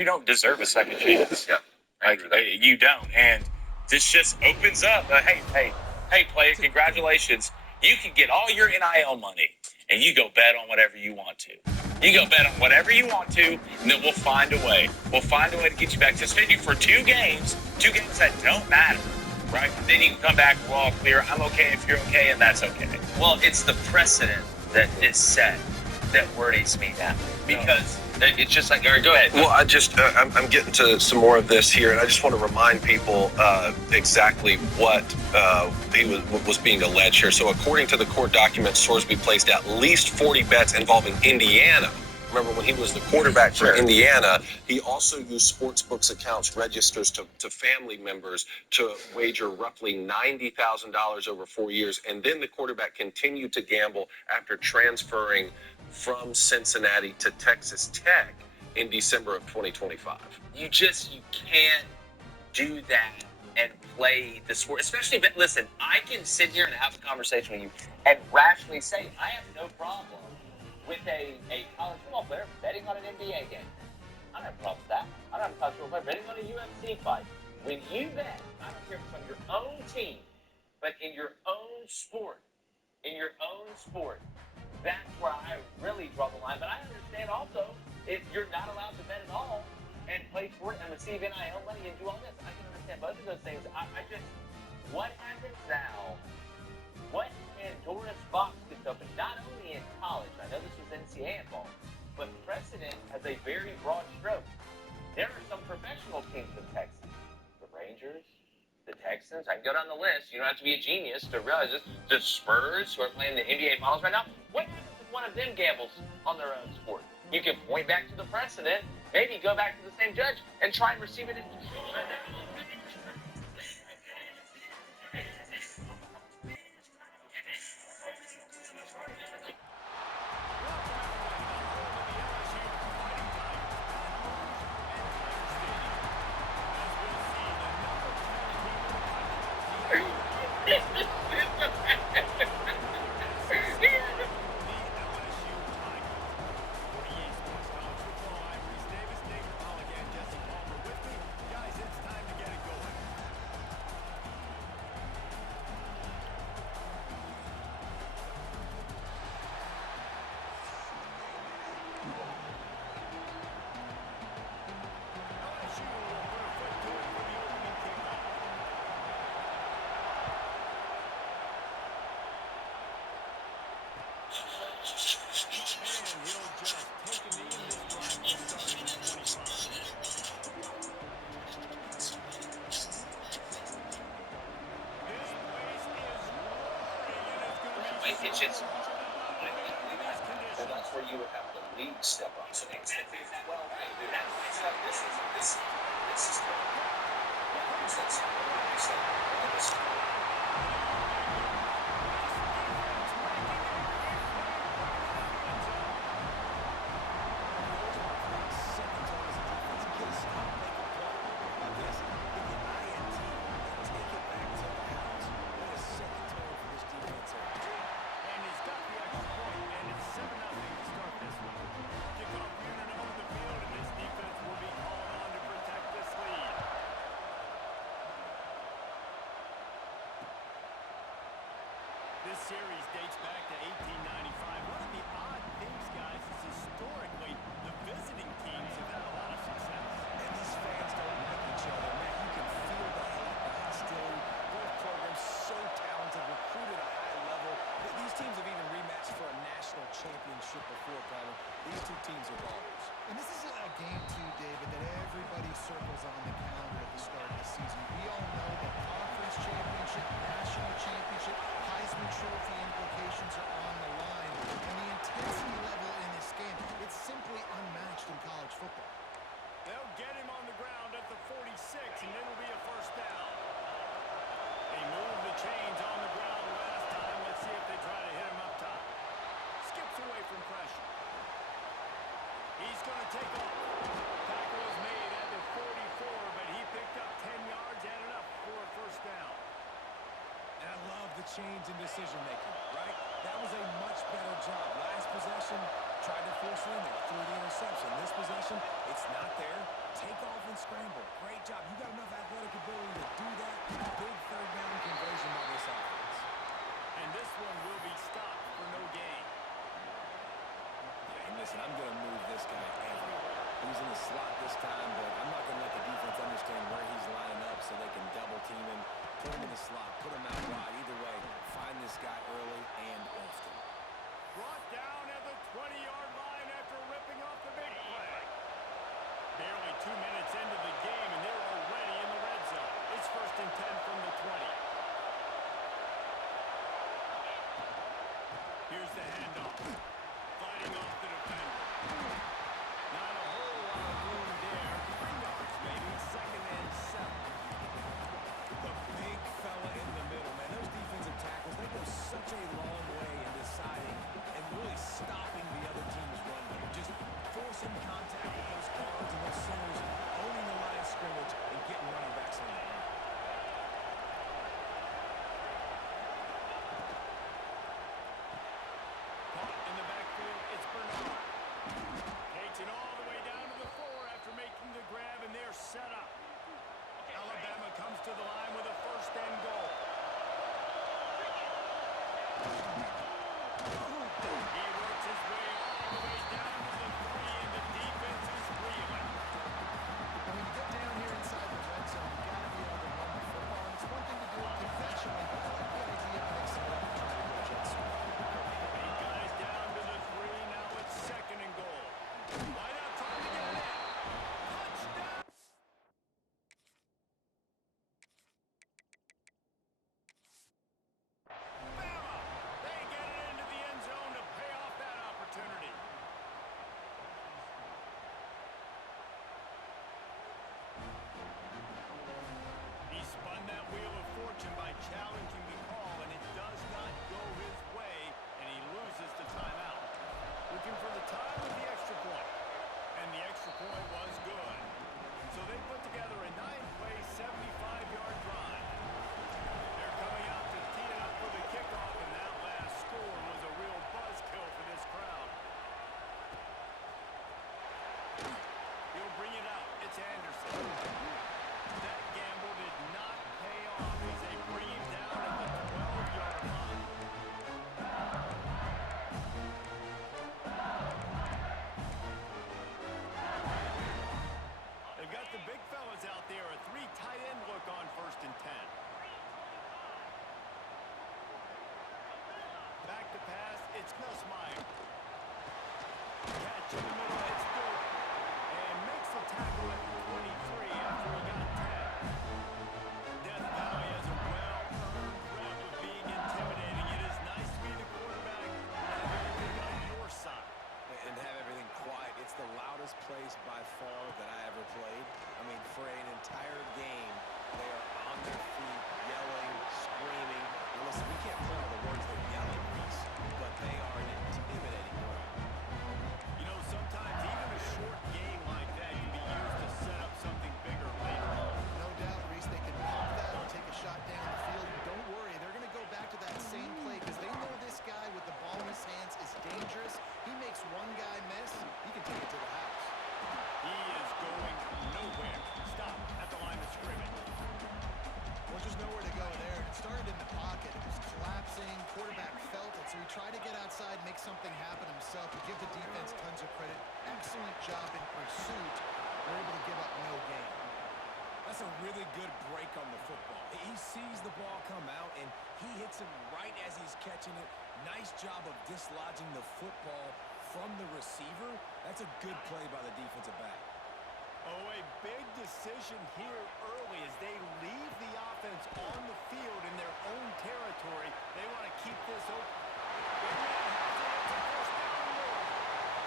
You don't deserve a second chance. Yeah. Like, you don't. And this just opens up. Hey, player, congratulations. You can get all your NIL money, and you go bet on whatever you want to. You go bet on whatever you want to, and then we'll find a way. We'll find a way to get you back. Suspend you for 2 games that don't matter, right? Then you can come back, we're all clear. I'm okay if you're okay, and that's okay. Well, it's the precedent that is set that worries me now. Because it's just like, go ahead. Well, I'm getting to some more of this here, and I just want to remind people exactly what was being alleged here. So according to the court documents, Sorsby placed at least 40 bets involving Indiana. Remember, when he was the quarterback for Indiana, he also used sportsbooks accounts, registers to family members to wager roughly $90,000 over 4 years. And then the quarterback continued to gamble after transferring from Cincinnati to Texas Tech in December of 2025. You can't do that and play the sport. Especially, but listen, I can sit here and have a conversation with you and rationally say, I have no problem with a college football player betting on an NBA game. I don't have a problem with that. I don't have a college football player betting on a UFC fight. When you bet, I don't care if it's on your own team, but in your own sport, that's where I really draw the line. But I understand also if you're not allowed to bet at all and play sport and receive NIL money and do all this, I can understand both of those things. What happens now? What Pandora's box gets open, not only in college, I know this was NCAA involved, but precedent has a very broad stroke. There are some professional teams in Texas. The Rangers, the Texans, I can go down the list. You don't have to be a genius to realize this. The Spurs, who are playing the NBA Finals right now, what happens if one of them gambles on their own sport? You can point back to the precedent, maybe go back to the same judge, and try and receive it in. It's just, that's where you would have the league step up. So it's 12, this is This series dates back to 1895. One of the odd things, guys, is historically the visiting teams have had a lot of success. And these fans don't like each other, man. You can feel the hate, the hostility. Both programs so talented, recruited at a high level. These teams have even rematched for a national championship before, Brian. These two teams are ballers. And this is a game, too, David, that everybody circles on the calendar at the start of the season. We all know that conference championship, national championship, Heisman Trophy implications are on the line. And the intensity level in this game, it's simply unmatched in college football. They'll get him on the ground at the 46, and it'll be a first down. They moved the chains on the ground last time. Let's see if they try to hit him up top. Skips away from pressure. He's going to take off. Tackle was made at the 44, but he picked up 10 yards and enough for a first down. And I love the change in decision-making, right? That was a much better job. Last possession, tried to force it in there, threw the interception. This possession, it's not there. Take off and scramble. Great job. You got enough athletic ability to do that. Big third down conversion by this offense. And this one will be stopped for no gain. Yeah, and listen, I'm going to move this guy everywhere. He's in the slot this time, but I'm not going to let the defense understand where he's lining up so they can double team him. Put him in the slot, put him out wide. Either way, find this guy early and often. Brought down at the 20-yard line after ripping off the big play. Barely 2 minutes into the game, and they're already in the red zone. It's 1st and 10 from the 20. Here's the handoff. Fighting off the defender. Not a whole lot of room there. 3 yards maybe. 2nd and 7. The big fella in the middle, man. Those defensive tackles, they go such a long way in deciding and really stopping the other team's run here. Just forcing contact with those guards and those centers, owning the line of scrimmage and getting running backs on the ground. Caught in the backfield, it's Bernard. Takes it all the way down to the 4 after making the grab, and they're set up. Alabama comes to the line with a 1st and goal. He works his way all the way down to the 3, and the defense is reeling. When you get down here inside the red zone, you got to be able to run the football. And it's one thing to do it conventionally, but I like the idea of mixing it up and trying to go jet sweep. He got it down to the 3, now it's 2nd and goal. Wide out, trying to get it in. Touchdown! Bama! They get it into the end zone to pay off that opportunity. He spun that wheel of fortune by challenging the call, and it does not go his way, and he loses the timeout. Looking for the tie with the extra point, and the extra point was good. So they put together a 9-play, 75-yard drive. They're coming out to tee it up for the kickoff, and that last score was a real buzzkill for this crowd. He'll bring it out. It's Anderson. That gamble did not pay off as they bring him down at the 12-yard line. They've got the big fellas out there, a 3 tight end look on 1st and 10. Back to pass, it's Nussmeier. Catch in the middle, it's good. And makes the tackle at the 23 after he got 10. Death Valley has a well-earned rep of being intimidating. It is nice to be the quarterback and have everything on your side. And have everything quiet. It's the loudest place by far that I ever played. I mean, for an entire game, they are on their feet, yelling, screaming. And listen, we can't put all the words they're yelling at us, but they are an intimidating crowd. You know, sometimes even a short game like that can be used to set up something bigger later on. No doubt, Reese, they can pump that and take a shot down the field. And don't worry, they're going to go back to that same play because they know this guy with the ball in his hands is dangerous. He makes one guy miss, he can take it to the house. He is going nowhere. Stop at the line of scrimmage. Well, just nowhere to go there. It started in the pocket. It was collapsing. Quarterback felt it, so he tried to get outside, make something happen himself. To give the defense tons of credit. Excellent job in pursuit. They're able to give up no gain. That's a really good break on the football. He sees the ball come out, and he hits him right as he's catching it. Nice job of dislodging the football from the receiver. That's a good play by the defensive back. Oh, a big decision here early as they leave the offense on the field in their own territory. They want to keep this open.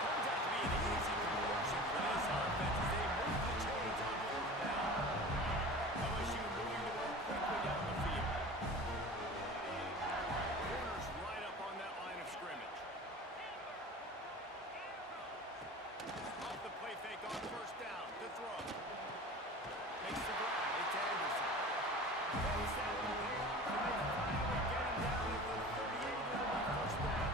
Turns out to be an easy conversion for this offense as they move the chains on 4th down. LSU moving the ball quickly down the field. Corners right up on that line of scrimmage. Off the play fake on 1st down to throw. Makes the grab. It's Anderson. Makes that one pay off, and they finally get him down at the 38. It'll be 1st down.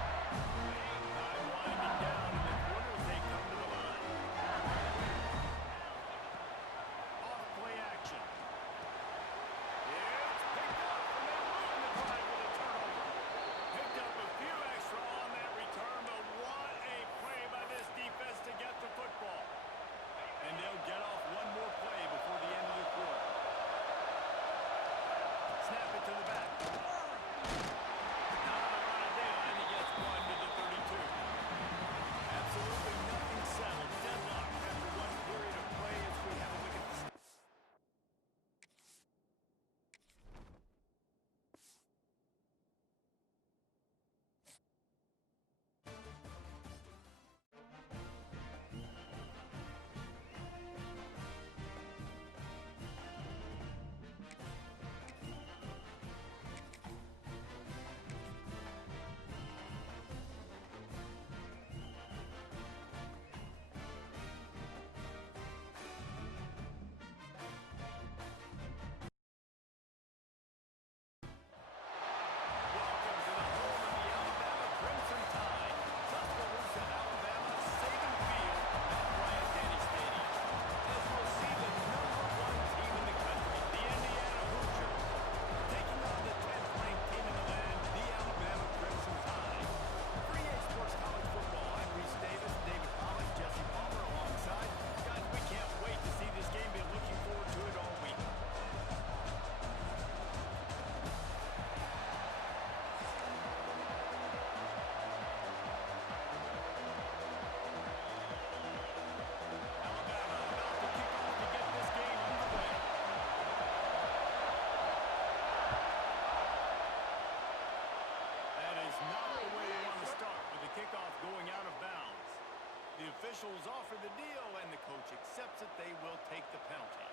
officials offer the deal, and the coach accepts it. They will take the penalty.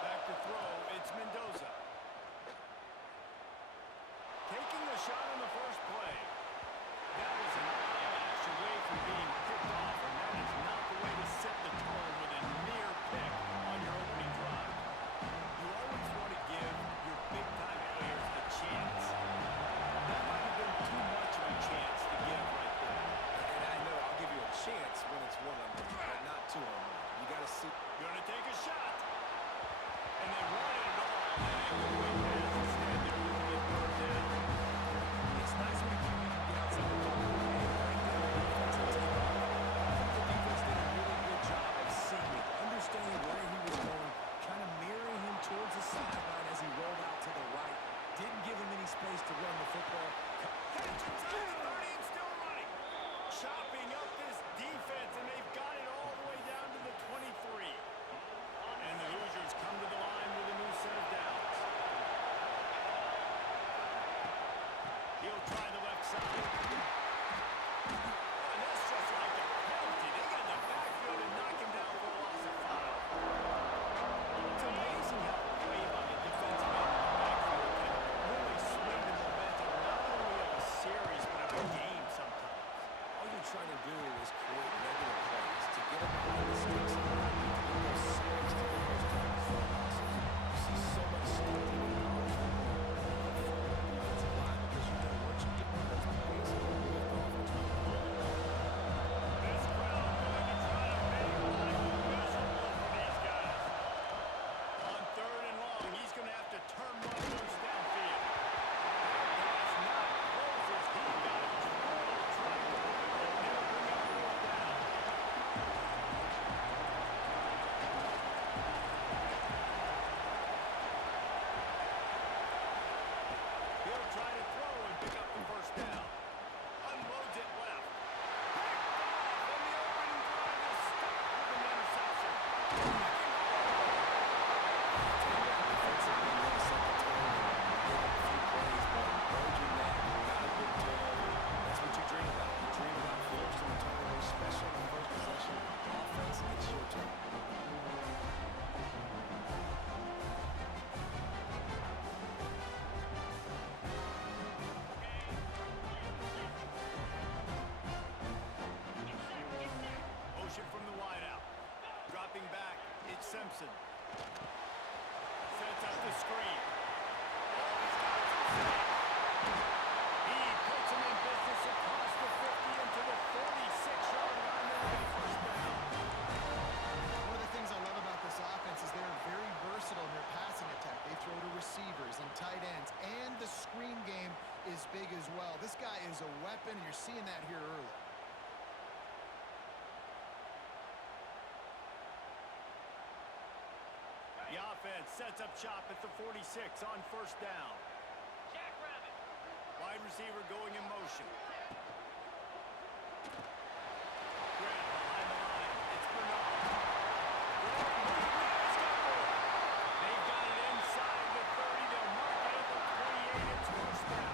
Back to throw, it's Mendoza. Taking the shot on the first play. That was an eyelash away from being picked off, and that is not the way to set the tone with a near pick on your opening drive. You always want to give your big-time players a chance. That might have been too much of a chance to give right there. And I know I'll give you a chance when it's 1-on-1, but not 2-on-1. You got to see. Gonna take a shot. And they wanted it all. And they go way past instead. They're looking at third down. It's nice when a QB can get outside the pocket and break down the defense and take off. I think the defense did a really good job of seeing it, understanding where he was going, kind of mirroring him towards the sideline as he rolled out to the right. Didn't give him any space to run the football. Catch inside the 30 and still running. Chopping up this defense, and they've got it all the way down to the 23. And the Hoosiers come to the line with a new set of downs. He'll try the left side. Oh, that's just like a penalty. They got in the backfield and knock him down for a loss of 5. It's amazing how the play by the defensive end in the backfield can really swing the momentum, not only of a series, but of a game sometimes. All you're trying to do is create negative plays to get them behind the sticks and to get those series to the first down and four losses. You see so much stunting in college football up front on the defensive line because you know once you get one of those plays, you get the offense moving. This crowd going to try to make life miserable for these guys. On third and long, he's going to have to turn one loose downfield. That pass not closes. He got it trying to never bring up fourth down. He'll try to throw and pick up the first down. Unloads it left. Picked off, and the opening drive is stopped with an interception. Defensively, really set the tone and gave up a few plays, but urging that, got a big turnover. That's what you dream about. You dream about forcing a turnover, especially on the first possession. Offense, it's your turn. Motion from the wideout. Dropping back, it's Simpson. Sets up the screen. Oh, he's got some space. He puts him in business across the 50 into the 46-yard line. That'll be first down. One of the things I love about this offense is they're very versatile in their passing attack. They throw to receivers and tight ends, and the screen game is big as well. This guy is a weapon, and you're seeing that here early. The offense sets up shop at the 46 on first down. Wide receiver going in motion. Grant behind the line. It's Bernard. They've got it inside the 30. They'll mark it at the 28. It's first down.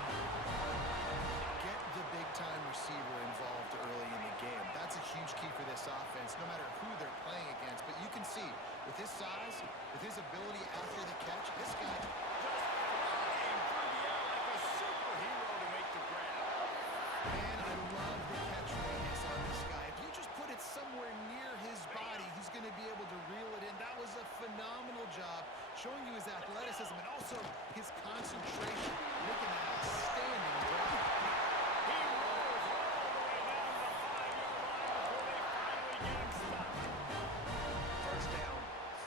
Get the big-time receiver involved early in the game. That's a huge key for this offense, no matter who they're playing against. But you can see, with his size, with his ability after the catch, this guy Just flying through the air like a superhero to make the grab. Man, I love the catch radius on this guy. If you just put it somewhere near his body, he's going to be able to reel it in. That was a phenomenal job, showing you his athleticism and also his concentration, making that outstanding grab. He rolls all the way down the 5-yard line before they finally get him stopped. First down,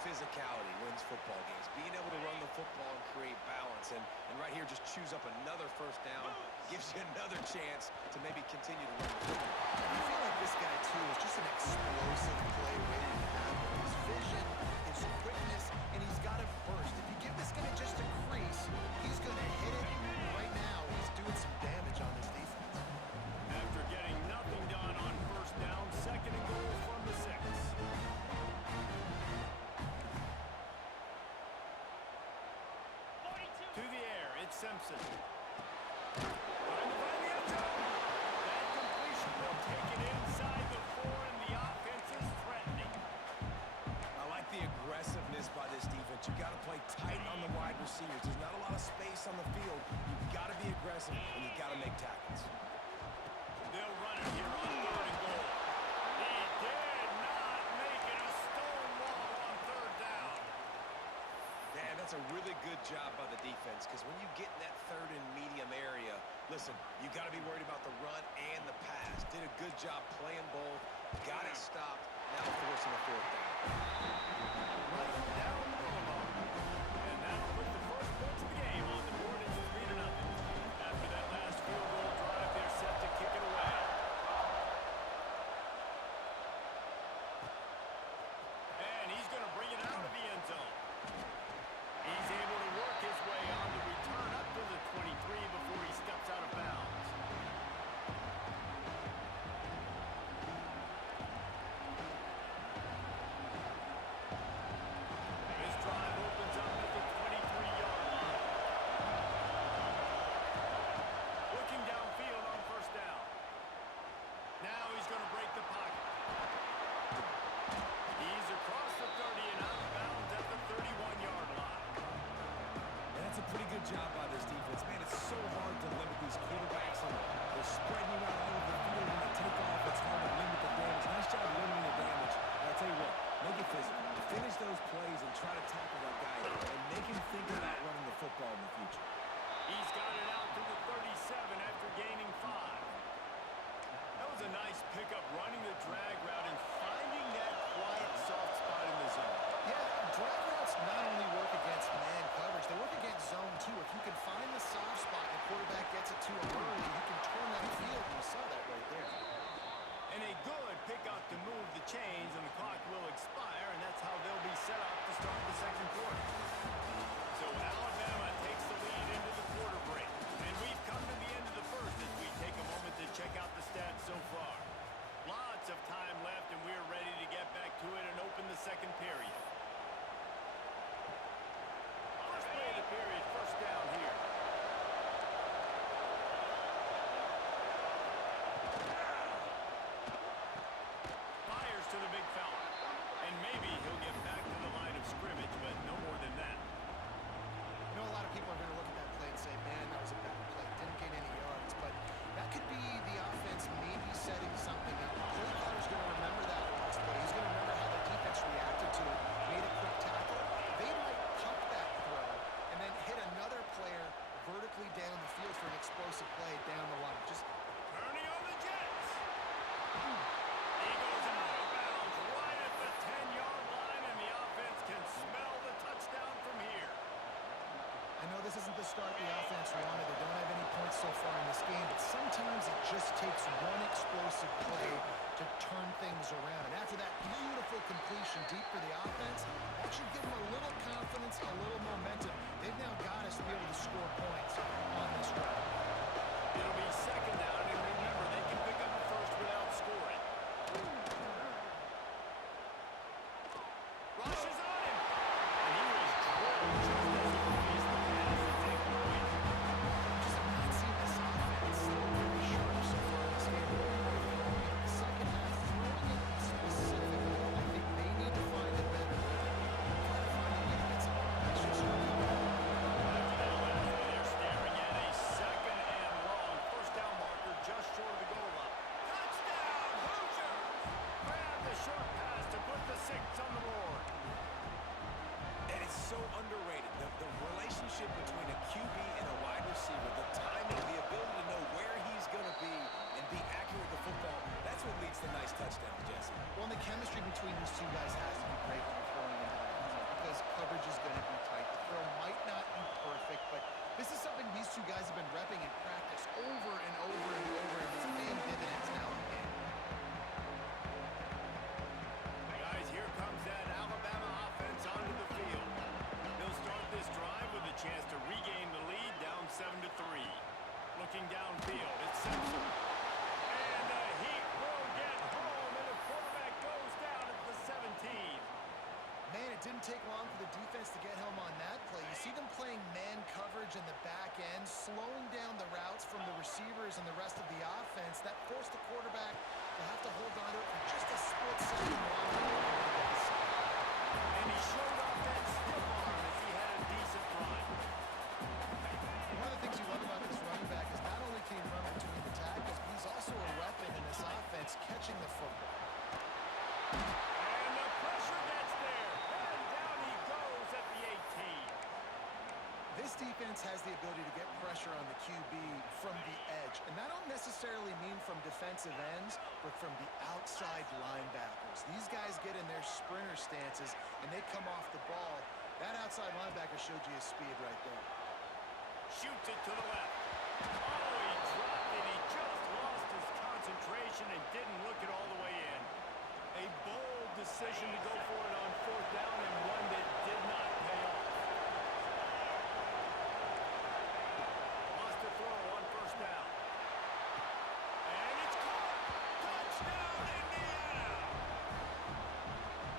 physicality wins football games. Being able to run the football and create balance. And right here, just choose up another first down. Gives you another chance to maybe continue to run the football. I feel like this guy, too, is just an explosive play waiting to happen. His vision, his quickness, and he's got a burst. If you give this guy just a crease, he's going to hit it. Right now, he's doing some damage on this defense. After getting nothing done on first down, second and goal from the 6. it's Simpson. Trying to find the end zone. That completion will take it inside the 4, and the offense is threatening. I like the aggressiveness by this defense. You got to play tight on the wide receivers. There's not a lot of space on the field. You've got to be aggressive, and you've got to make tackles. They'll run it here on 3rd and goal. He did not make it a stone wall on 3rd down. Man, that's a really good job by the defense, because when you get in that 3rd and medium area, listen, you got to be worried about the run and the pass. Did a good job playing both, got it stopped, now forcing a 4th down. Right down the boulevard. And that'll put the first points of the game on the board. It's 3-0. After that last field goal drive, they're set to kick it away. And he's going to bring it out of the end zone. He's able to work his way on the return up to the 23 before he steps out of bounds. This drive opens up at the 23-yard line. Looking downfield on 1st down. Now he's going to break the pocket. He's across the 30 and out of bounds at the 31-yard line. And that's a pretty good job by this defense. Man, it's so hard to limit these quarterbacks, and they're spreading you out all over the field. When they take off, it's hard to limit the damage. Nice job limiting the damage. And I'll tell you what, make it physical. Finish those plays and try to tackle that guy and make him think about running the football in the future. He's got it out to the 37 after gaining 5. That was a nice pickup, running the drag route and finding that quiet, soft spot in the zone. Yeah, drag routes not only work against man coverage, they work against zone too. If you can find the soft spot and the quarterback gets it to him early, you can turn that field, and you saw that right there. And a good pickup to move the chains, and the clock will expire, and that's how they'll be set up to start the 2nd quarter. So Alabama takes the lead into the quarter break. And we've come to the end of the 1st as we take a moment to check out the stats so far. Lots of time left, and we're ready to get back to it and open the 2nd period. First play of the period, 1st down here. Fires to the big fella. And maybe he'll get back to the line of scrimmage, but no more than that. You know, a lot of people are going to look at that play and say, man, that was a bad play. Didn't gain any yards. But that could be the offense maybe setting something up. The play caller's going to remember that last play. He's going to remember how the defense reacted to it, made a quick tackle. They might pump that throw and then hit another player vertically down the field for an explosive play down the line. Just Turning on the Jets. He goes out of bounds right at the 10-yard line, and the offense can smell the touchdown from here. I know this isn't the start the offense wanted. They don't have any points so far in this game, but sometimes it just takes one explosive play to turn things around. And after that beautiful completion deep for the offense, that should give them a little confidence, a little momentum. They've now got us to be able to score points on this drive. It'll be 2nd down, and remember, they can pick up a 1st without scoring. Rushes on him, and he was drilled just as he released the pass to take the point. Just have not seen this offense very sharp so far in this game. The second half, throwing it specifically, I think they need to find a better rhythm. Try to find a way to get some pressure. After that last one, they're staring at a 2nd and long. 1st down marker just short of the goal line. Touchdown, Hoosiers! Grab the short pass to put the 6 on the board. And it's so underrated. The relationship between a QB and a wide receiver, the timing, the ability to know where he's going to be and be accurate with the football, that's what leads to nice touchdowns, Jesse. Well, and the chemistry between these two guys has to be great when you're throwing into that zone because coverage is going to be tight. The throw might not be perfect, but this is something these two guys have been repping in practice over and over and over, and it's paying dividends now in the game. Guys, here comes that Alabama offense onto the field. They'll start this drive with a chance to regain the lead, down 7-3. Looking downfield, it's Simpson. And the Heat will get home, and the quarterback goes down at the 17. Man, it didn't take long for the defense to get home on receivers and the rest of the offense, that forced the quarterback to have to hold on to it for just a split second longer. And he showed off that stiff arm as he had a decent run. One of the things you love about this running back is not only can he run between the tackles, but he's also a weapon in this offense catching the football. And the pressure gets there. And down he goes at the 18. This defense has the ability to get pressure on the QB from the edge. And that don't necessarily mean from defensive ends, but from the outside linebackers. These guys get in their sprinter stances, and they come off the ball. That outside linebacker showed you his speed right there. Shoots it to the left. Oh, he dropped it. He just lost his concentration and didn't look it all the way in. A bold decision to go for it on fourth down and one that did not pay off. Lost the throw on first down. And it's caught. Touchdown, Indiana!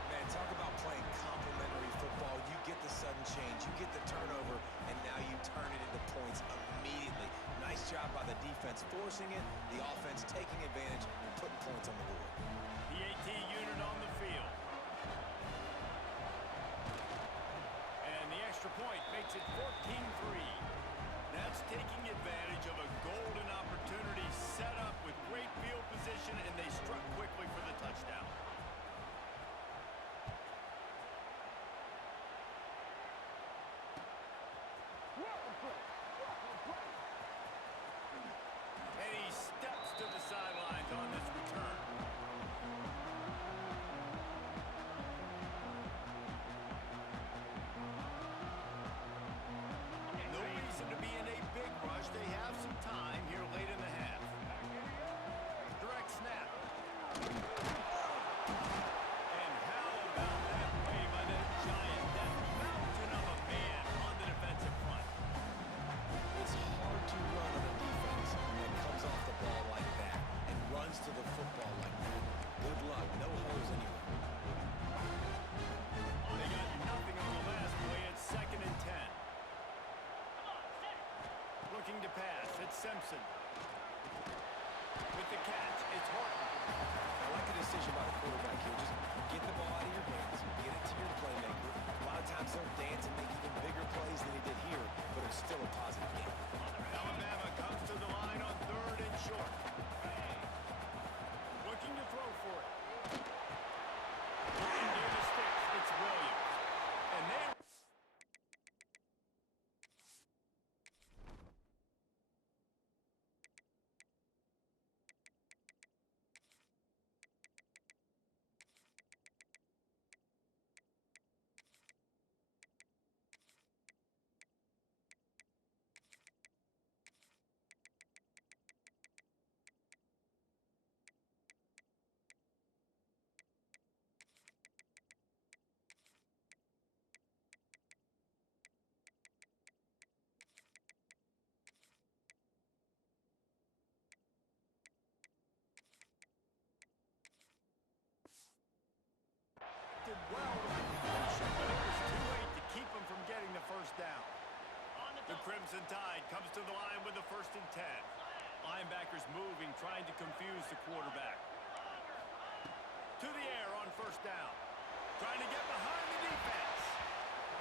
Man, talk about playing complementary football. You get the sudden change, you get the turnover, and now you turn it into points immediately. Nice job by the defense forcing it, the offense taking advantage and putting points on the board. The AT unit on the field. And the extra point makes it 14-3. That's taking advantage of a golden opportunity set up with great field position, and they struck quickly for the touchdown. And he steps to the sidelines on this return. No reason to be in a big rush. They have some time here late in the half. Direct snap. And how about that play by that giant, that mountain of a man on the defensive front? It's hard to run on a defense that comes off the ball like that and runs to the football like that. Good luck. No holes anywhere. They got nothing on the last play. It's 2nd and 10. Looking to pass. It's Simpson. With the catch, it's Horton. I like the decision by the quarterback here. Just get the ball out of your hands, get it to your playmaker. A lot of times they'll dance and make even bigger plays than he did here, but it's still a positive game. Alabama comes to the line on 3rd and short. Looking to throw for it. Looking near the sticks. It's Williams. And they... did well with the completion, but it was too late to keep him from getting the first down. The Crimson Tide comes to the line with the 1st and 10. Linebackers moving, trying to confuse the quarterback. To the air on first down. Trying to get behind the defense.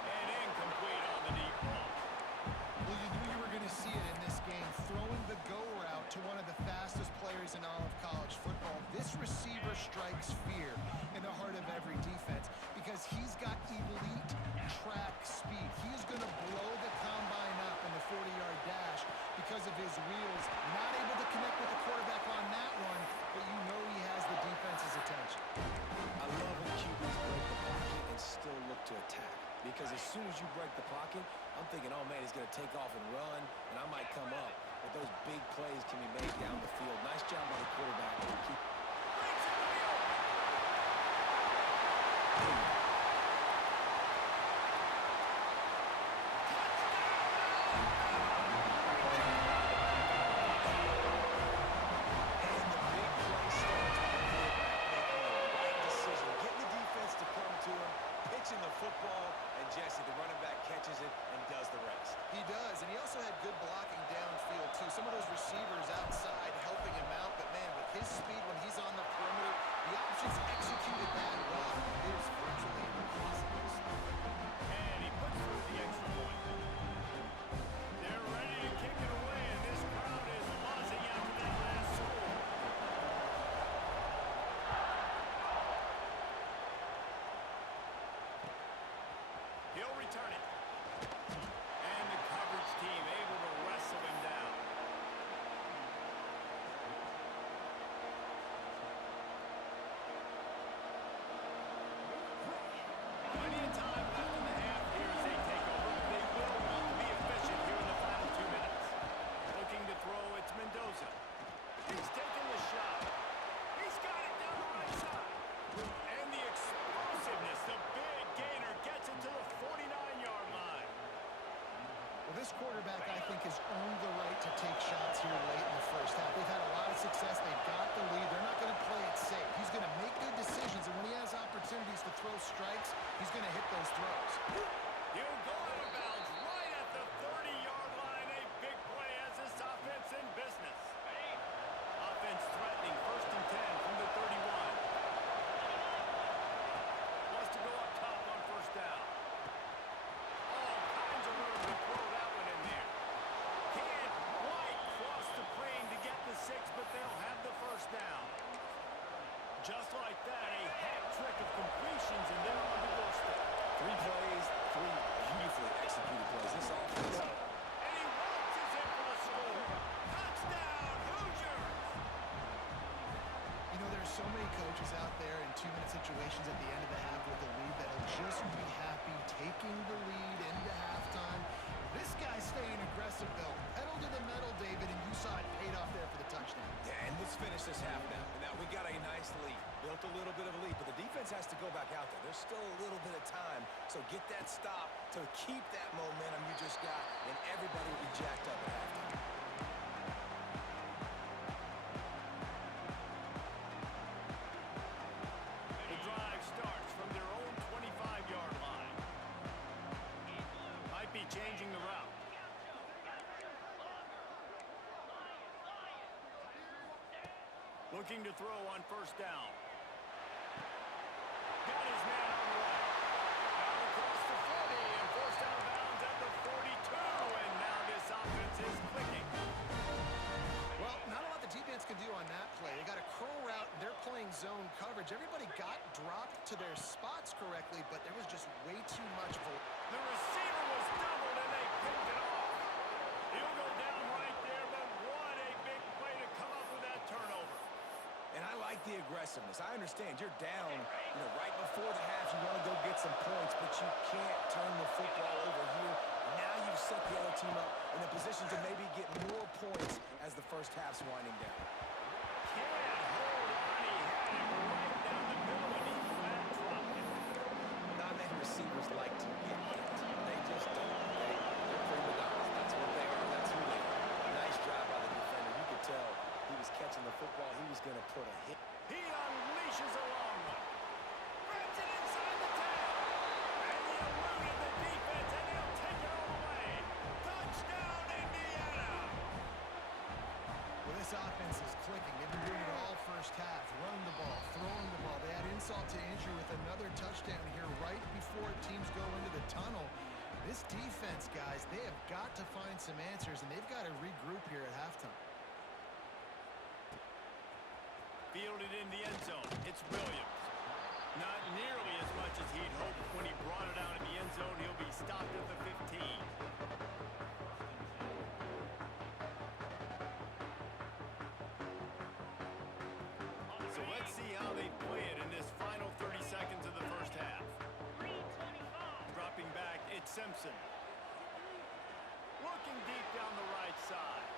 And incomplete on the deep ball. Well, you knew you were going to see it in this game, throwing the go route to one of the fastest players in all of college football. This receiver strikes fear in the heart of every defense because he's got elite track speed. He is going to blow the combine up in the 40-yard dash because of his wheels. Not able to connect with the quarterback on that one, but you know he has the defense's attention. I love when QBs break the pocket and still look to attack. Because as soon as you break the pocket, I'm thinking, oh man, he's going to take off and run, and I might come up. But those big plays can be made down the field. Nice job by the quarterback. Football, and Jesse, the running back, catches it and does the rest. He does, and he also had good blocking downfield, too. Some of those receivers outside helping him out, but man, with his speed when he's on the perimeter, the options executed that well. It is virtually impossible to stop. And he puts through the extra point. They're ready to kick it away, and this crowd is buzzing after that last score. He'll return it. And the coverage team able to wrestle him down. Plenty of time left in the half here as they take over, but they will want to be efficient here in the final 2 minutes. Looking to throw, it's Mendoza. He's taking the shot. He's got it down the right side. And the explosiveness, the big gainer gets it to the 49-yard line. Well, this quarterback, I think, has earned the right to take shots here late in the first half. They've had a lot of success. They've got the lead. They're not going to play it safe. He's going to make good decisions, and when he has opportunities to throw strikes, he's going to hit those throws. He'll go out of bounds right at the 30-yard line. A big play as this offense in business. Offense threatening, 1st and 10 from the 31. Wants to go up top on 1st down. All kinds of room to throw that one in there. Can't quite cross the plane to get the 6, but they'll have the 1st down. Just like that, a hat trick of completions, and they're on the doorstep. 3 plays, 3 beautifully executed plays. This offense. And he launches in for the score. Touchdown, Hoosiers! You know, there's so many coaches out there in 2-minute situations at the end of the half with a lead that'll just be happy taking the lead into halftime. This guy's staying aggressive, though. Pedal to the metal, David, and you saw it paid off there for the touchdown. Yeah, and let's finish this half now. Now, we got a nice lead. Built a little bit of a lead, but the defense has to go back out there. There's still a little bit of time, so get that stop to keep that momentum you just got, and everybody will be jacked up at halftime. The drive starts from their own 25-yard line. Might be changing the route. Looking to throw on 1st down. Got his man on the right. Out across the 40 and forced out of bounds at the 42. And now this offense is clicking. Well, not a lot the defense can do on that play. They got a curl route, and they're playing zone coverage. Everybody got dropped to their spots correctly, but there was just way too much The receiver was doubled and they picked it off. He'll go down right there, but what a big play to come up with that turnover. And I like the aggressiveness. I understand you're down, right before the half. You want to go get some points, but you can't turn the football over here. Now you've set the other team up in a position to maybe get more points as the first half's winding down. Can't hold on. He had it right down the middle and he flat dropped it. Non-man receivers like to get hit. They just don't. They're prima donnas. That's what they are. That's who they are. Nice job by the defender. You could tell he was catching the football. He was going to put a hit. He unleashes a long one. Grabs it inside the 10. And he eluded the defense, and he'll take it all the way. Touchdown, Indiana! Well, this offense is clicking. They've been doing it all first half. Running the ball, throwing the ball. They had insult to injury with another touchdown here right before teams go into the tunnel. This defense, guys, they have got to find some answers, and they've got to regroup here at halftime. Fielded in the end zone. It's Williams. Not nearly as much as he'd hoped when he brought it out in the end zone. He'll be stopped at the 15. So let's see how they play it in this final 30 seconds of the first half. Dropping back, it's Simpson. Looking deep down the right side.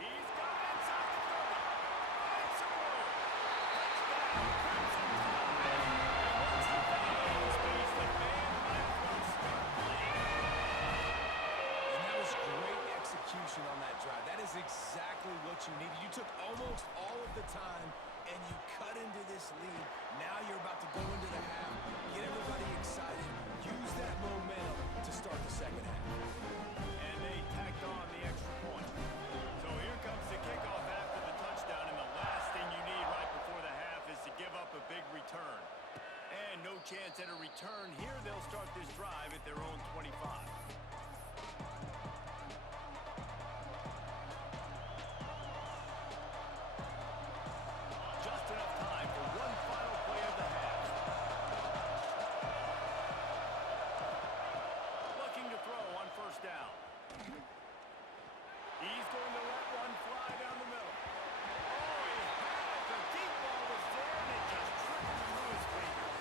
He's got it inside the 30. Finds some room. Touchdown, Crimson Tide. And once he found open space, the band might as well start playing. And that was great execution on that drive. That is exactly what you needed. You took almost all of the time, and you cut into this lead. Now you're about to go into the half, get everybody excited, use that momentum to start the second half. And they tacked on the extra point. return. Here they'll start this drive at their own 25. Just enough time for one final play of the half. Looking to throw on first down. He's going to let one fly down the middle. Oh, he had it. The deep ball was there, and it just trickled through his fingers.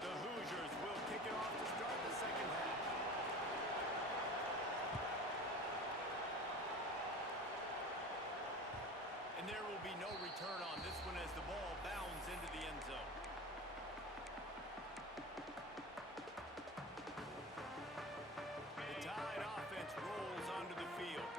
The Hoosiers will kick it off to start the second half. And there will be no return on this one as the ball bounds into the end zone. The Tide offense rolls onto the field.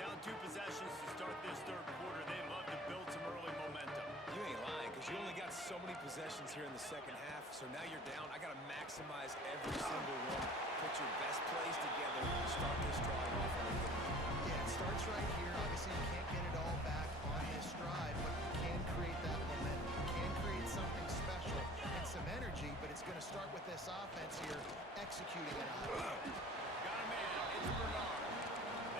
Down 2 possessions to start this third quarter. They love to build some early momentum. You ain't lying, because you only got so many possessions here in the second half, so now you're down. I got to maximize every single one. Put your best plays together and start this drive off on a good note. Yeah, it starts right here. Obviously, you can't get it all back on this drive, but you can create that momentum. You can create something special and some energy, but it's going to start with this offense here executing it out. Got a man. It's Bernard.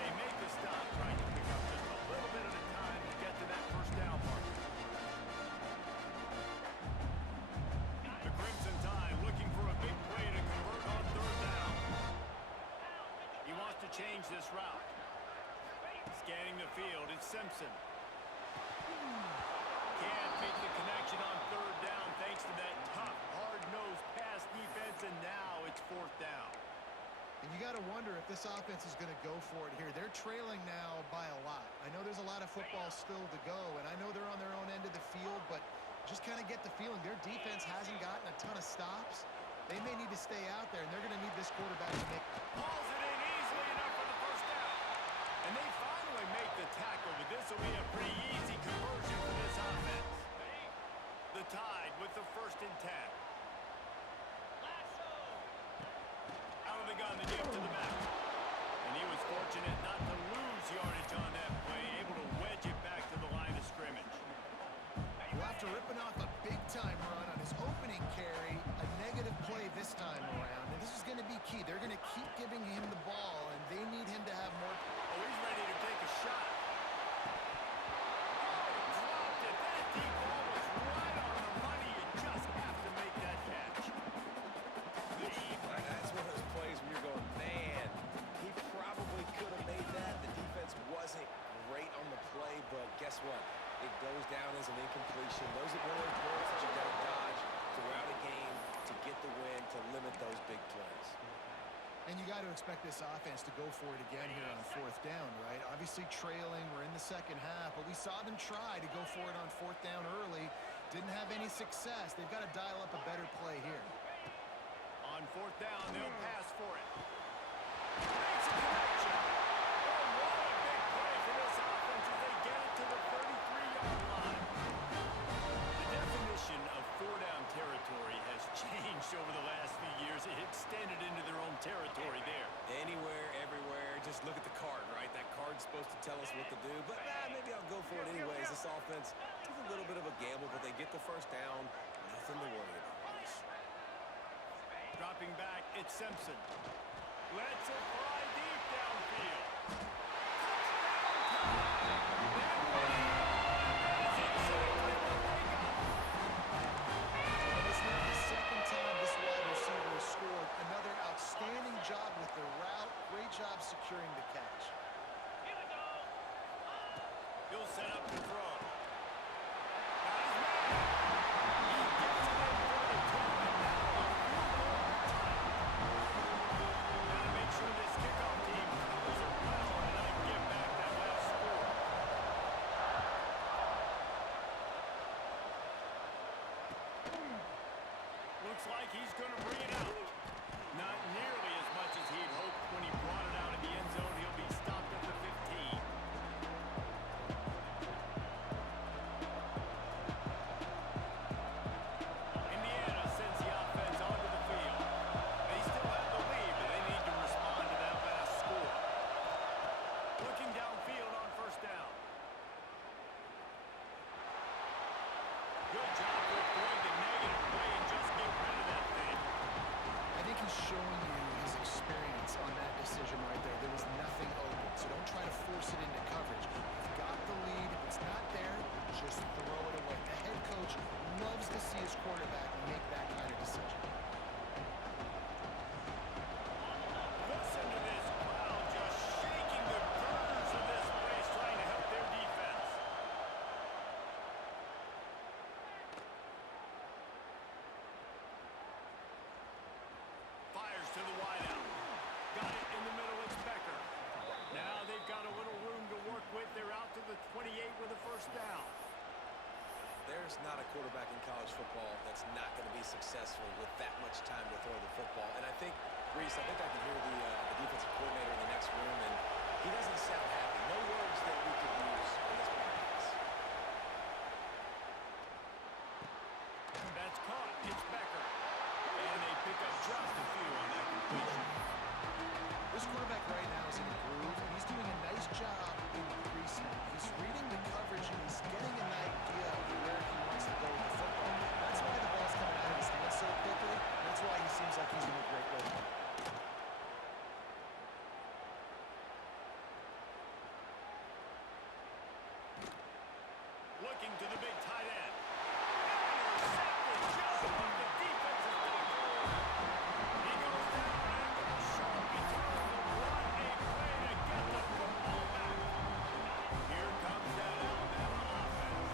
They make the stop, trying to pick up just a little bit at a time to get to that first down marker. The Crimson Tide looking for a big play to convert on third down. He wants to change this route. Scanning the field, it's Simpson. Can't make the connection on third down thanks to that tough, hard-nosed pass defense, and now it's fourth down. And you got to wonder if this offense is going to go for it here. They're trailing now by a lot. I know there's a lot of football still to go, and I know they're on their own end of the field, but just kind of get the feeling their defense hasn't gotten a ton of stops. They may need to stay out there, and they're going to need this quarterback to make... Pulls it in easily enough for the first down. And they finally make the tackle, but this will be a pretty easy conversion for this offense. The Tide with the 1st and 10. Out of the gun, the give to the back. And he was fortunate not to lose yardage on that play, able to wedge it back to the line of scrimmage. Well, after ripping off a big-time run on his opening carry, a negative play this time around. And this is going to be key. They're going to keep giving him the ball, and they need him to have more... Oh, he's ready to take a shot. Oh, dropped it. That deep ball was right on the money. You just have to make that catch. That's one of those plays where you're going, man, he probably could have made that. The defense wasn't great on the play, but guess what? It goes down as an incompletion. Those are one of those balls that you got to dodge throughout a game to get the win, to limit those big plays. And you got to expect this offense to go for it again here on fourth down, right? Obviously trailing, we're in the second half, but we saw them try to go for it on fourth down early. Didn't have any success. They've got to dial up a better play here. On fourth down, they'll pass for it. Makes a connection. Oh, what a big play for this offense as they get it to the 33-yard line. The definition of four-down territory has changed over the last few years. It extended into their own territory there. Anywhere, everywhere, just look at the card, right? That card's supposed to tell us what to do, but maybe I'll go for it anyways. This offense is a little bit of a gamble, but they get the first down. Nothing to worry about. Dropping back, it's Simpson. Lets it fly deep downfield. It's not the second time this wide receiver has scored. Another outstanding job with the route. Great job securing the catch. He'll set up the throw. Got his man. He gets it in for the two, and now a few more time. Gotta make sure this kickoff team covers it well and let him get back that last score. Looks like he's gonna bring it out. Not nearly as much as he'd hoped when he brought it out in the end zone. He'll be stopped at the 15. Indiana sends the offense onto the field. They still have the lead, but they need to respond to that last score. Looking downfield on first down. think he's showing you his experience on that decision right there. There was nothing open, so don't try to force it into coverage. You've got the lead. If it's not there, just throw it away. The head coach loves to see his quarterback make that kind of decision. Listen to this crowd just shaking the girders of this place, trying to help their defense. Fires to the wideout. Got it in the middle. It's Becker. Now they've got a little room to work with. They're out to the 28 with a first down. There's not a quarterback in college football that's not going to be successful with that much time to throw the football. And I think, Reese, I think I can hear the defensive coordinator in the next room, and he doesn't sound happy. No words that we could use on this podcast. That's caught. It's Becker. And they pick up just a few on that completion. This quarterback right now is in a groove, and he's doing a nice job increasing. He's reading the coverage, and he's getting an idea of where he wants to go with the football. That's why the ball's coming out of his hands so quickly. That's why he seems like he's in a great way. Looking to the big tight end. Intercepted just above the defense's tackle. He goes down after a short return. What a play to get the football back. Here comes that Alabama offense.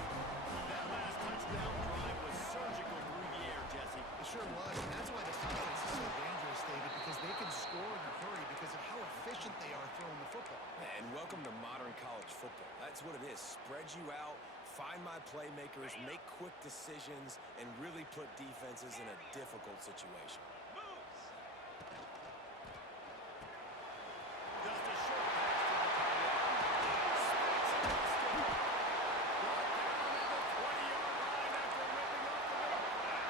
That last touchdown drive was surgical through the air, Jesse. It sure was, and that's why this offense is so dangerous, David, because they can score in a hurry because of how efficient they are throwing the football. And welcome to modern college football. That's what it is. Spread you out, find my playmakers, make quick decisions, and really put defenses in a difficult situation. Just a short pass to the tight end. Smith's missed it. Brought down at the 20-yard line after ripping off the big play.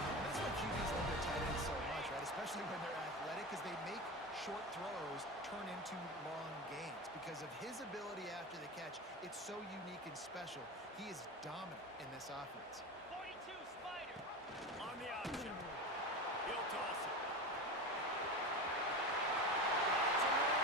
And that's why QBs love their tight ends so much, right? Especially when they're athletic, because they make short throws turn into long gains. Because of his ability after the catch, it's so unique and special. He is dominant in this offense. 42 Spider. On the option. He'll toss it. Lots of room.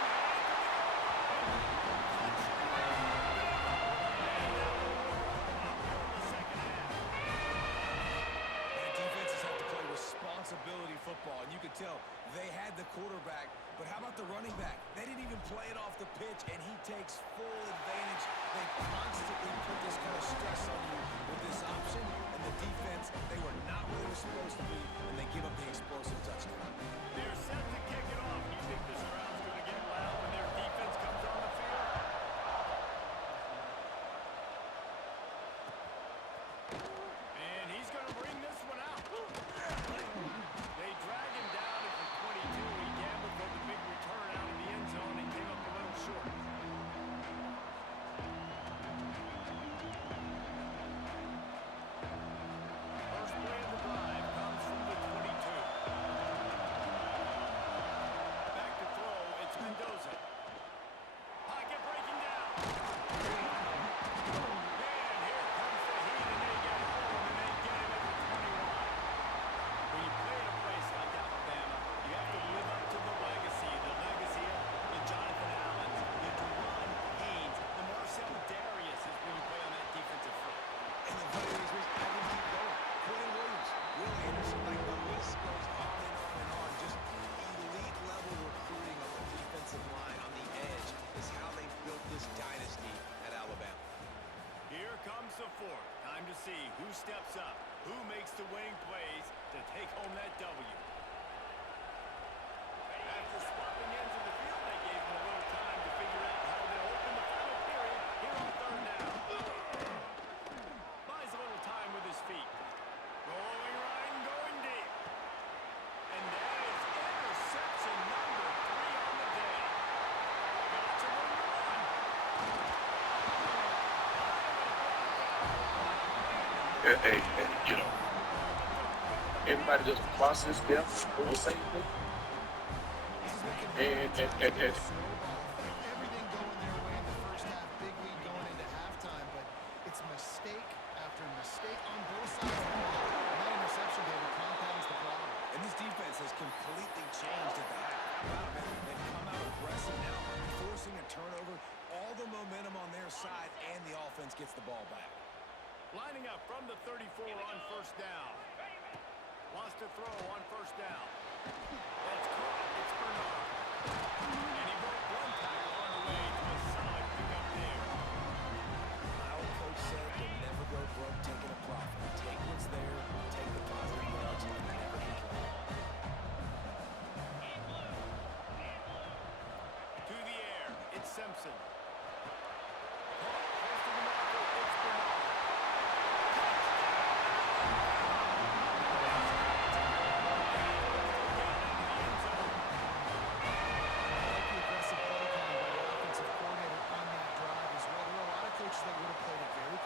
And defenses have to play responsibility football, and you could tell they had the quarterback, but how about the running back? They didn't even play it off the pitch, and he takes full advantage. They constantly put this kind of stress on you with this option, and the defense, they were not where they were supposed to be, and they give up the explosive touchdown. They're set to kick it off. You think this crowd's going to get loud when their defense comes on the field? And he's going to bring this one out. They drag him down at the 22. He gambled for the big return out in the end zone and came up a little short. First play of the drive comes from the 22. Back to throw, it's Mendoza. Pocket breaking down. And here comes the heat, and they get home, and they get him at the 21. When you play at a place like Alabama, you have to live up to the legacy of the Jonathan Allen, the Deron Haynes, the Marcel Darius is when you play on that defensive front. And the funny thing is, I can keep going. Quentin Williams, Will Anderson, like the list goes on and on and on. Just elite level recruiting on the defensive line on the edge is how they built this dynasty at Alabama. Here comes the fourth. Time to see who steps up, who makes the winning plays to take home that W. After swapping ends of the field, they gave him a little time to figure out how to open the final period here on third down. Buys a little time with his feet. Rolling right and going deep. And that is interception number 3 on the day. Got some room to run. Hey, you know, everybody just process them, do the same thing. And Everything going their way in the first half, big lead going into halftime, but it's mistake after mistake on both sides of the ball. And that interception, David, compounds the problem. And this defense has completely changed at the half. How about it, man? They've come out aggressive now, forcing a turnover, all the momentum on their side, and the offense gets the ball back. Lining up from the 34 on first down. Wants to throw on first down. That's caught. It's Bernard. And he broke one tackle on the way to a solid pickup there. My old coach said you'll never go broke taking a profit. Take what's there, take the positive yards, and never complain. To the air. It's Simpson. Caught. Close to the marker. It's Bernard.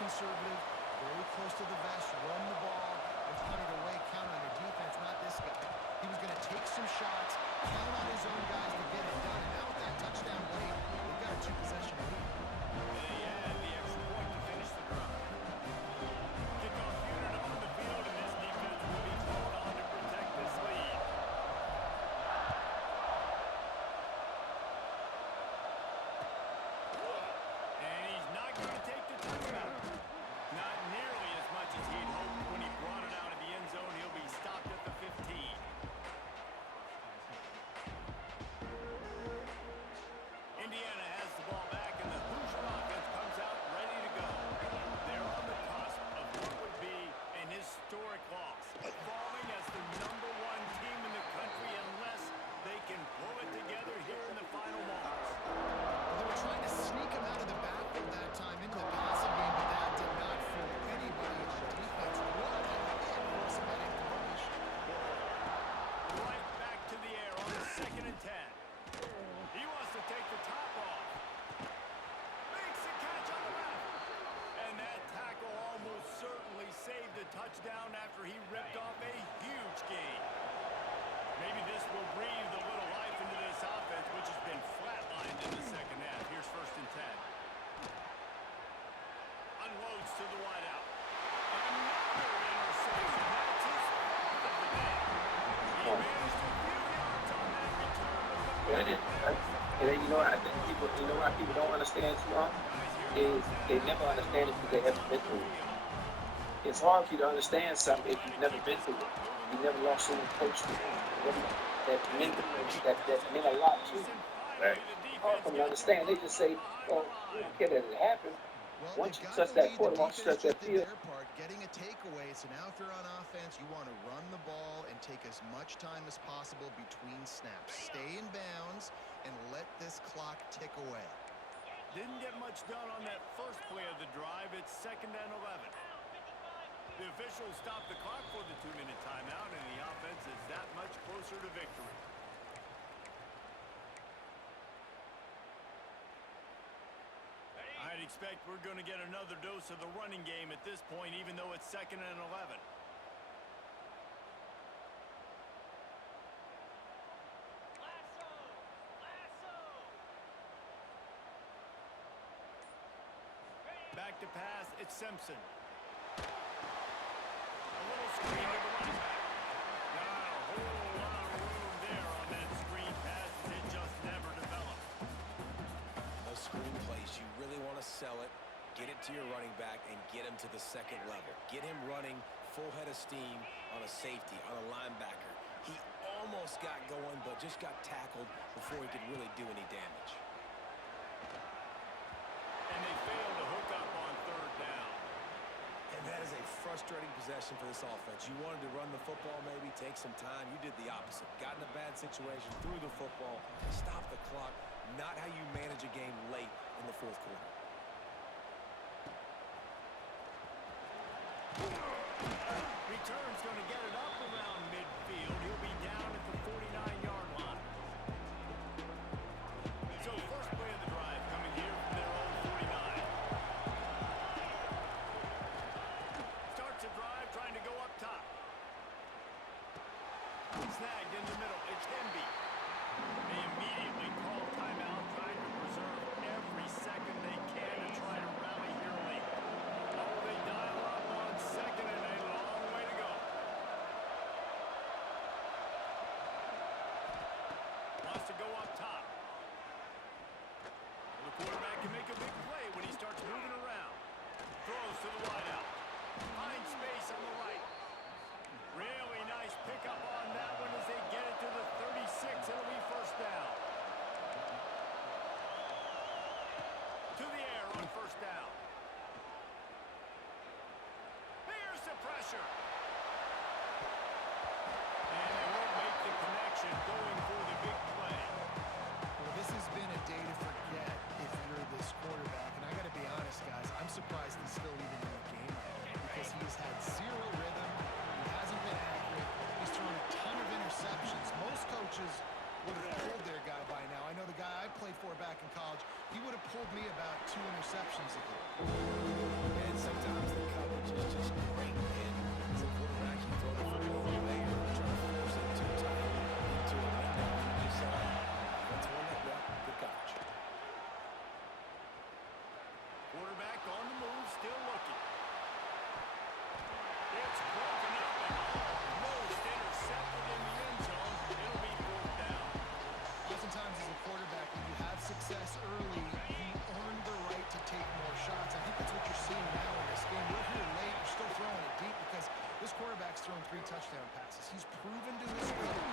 Conservative, very close to the vest, run the ball, and punt it away, count on their defense, not this guy. He was going to take some shots, count on his own guys to get it done, and now with that touchdown late, they've got a two-possession lead. They add the extra point to finish the drive. Kickoff unit on the field, and this defense will be called on to protect this lead. And he's not going to take the touchdown. Not nearly as much as he'd hoped when he brought it out of the end zone. He'll be stopped at the 15. Indiana has the ball back, and the Hoosier offense comes out ready to go. They're on the cusp of what would be an historic loss, falling as the #1 team in the country unless they can pull it together here in the final moments. They were trying to sneak him out of the backfield that time into the passing game, but that did not fool anybody on defense. What a hit for some of that information. Right back to the air on the 2nd and 10. He wants to take the top off. Makes the catch on the left. And that tackle almost certainly saved a touchdown after he ripped off a huge gain. Maybe this will breathe a little life into this offense, which has been flatlined in the second half. Here's 1st and 10. Unloads to the wideout. Another interception. That's his 4th of the day. He managed a few yards on that return. And then, you know, I think people, you know why people don't understand T.R. is they never understand it because they haven't been through it. It's hard for you to understand something if you've never been through it. You never lost someone close to you. That meant a lot to you. Right. It's hard for them to understand. They just say, well, we don't care that it happened. Well, Once they've you got touch the that lead, quarter, the once you touch defense that just did field, their part, getting a takeaway. So now if you're on offense, you want to run the ball and take as much time as possible between snaps. Stay in bounds and let this clock tick away. Didn't get much done on that first play of the drive. It's 2nd and 11. The officials stopped the clock for the 2-minute timeout, and the offense is that much closer to victory. I'd expect we're going to get another dose of the running game at this point, even though it's 2nd and 11. Back to pass, it's Simpson. A little screen to the running back. Not a whole lot of room there on that screen pass, as it just never developed. Those screen plays, you really want to sell it, get it to your running back, and get him to the 2nd level. Get him running full head of steam on a safety, on a linebacker. He almost got going, but just got tackled before he could really do any damage. And they failed to hook up on 3rd down. And that is a frustrating possession for this offense. You wanted to run the football, maybe take some time. You did the opposite. Got in a bad situation, threw the football, stopped the clock. Not how you manage a game late in the 4th quarter. Return's going to get it up around midfield. He'll be down at the 49-yard line. So first play of the drive coming here from their own 49. Starts a drive trying to go up top. Snagged in the middle. It's Hemby. They immediately call timeout, trying to preserve every second they can to try to rally here late. Oh, they dial up on 2nd and a long way to go. to the wideout. Finds space on the right. Really nice pickup on that one as they get it to the 36. It'll be first down. To the air on first down. Here's the pressure. And they won't make the connection going for the big play. Well, this has been a day to forget if you're this quarterback. And I got to be honest, guys, I'm surprised he's still even in the game right now because he's had zero rhythm. He hasn't been accurate. He's thrown a ton of interceptions. Most coaches would have pulled their guy by now. I know the guy I played for back in college, he would have pulled me about 2 interceptions ago. And sometimes the coverage is just great. And as a quarterback, you throw the football away or try to force it too tight into a window. And you just say, that's one that got good coverage. Quarterback on the move, still looking. It's broken up and almost intercepted in the end zone. It'll be fourth down. Oftentimes as a quarterback, when you have success early, you earn the right to take more shots. I think that's what you're seeing now in this game. We're here late, you're still throwing it deep because this quarterback's thrown 3 touchdown passes. He's proven to his skill.